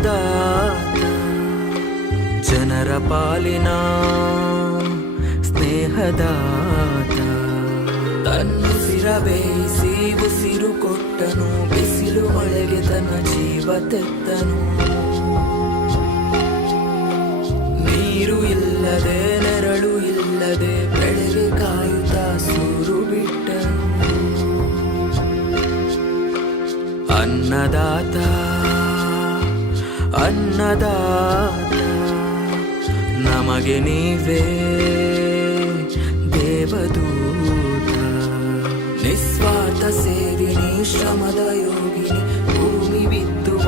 ಅನ್ನದಾತ ಜನರ ಪಾಲಿನ ಸ್ನೇಹದಾತ ತನ್ನುಸಿರ ಬೇಯಿಸಿ ಉಸಿರು ಕೊಟ್ಟನು ಬಿಸಿಲು ಮಳೆಗೆ ತನ್ನ ಜೀವ ತೆತ್ತನು ನೀರು ಇಲ್ಲದೆ ನೆರಳು ಇಲ್ಲದೆ ಬೆಳೆಗೆ ಕಾಯುತ್ತಾ ಸೂರು ಬಿಟ್ಟನು ಅನ್ನದಾತ ಅನ್ನದಾತ ನಮಗೆ ನೀವೇ ದೇವದೂತ ನಿಸ್ವಾರ್ಥ ಸೇವಿನಿ ಶ್ರಮದ ಯೋಗಿನಿ ಭೂಮಿ ಬಿತ್ತುವ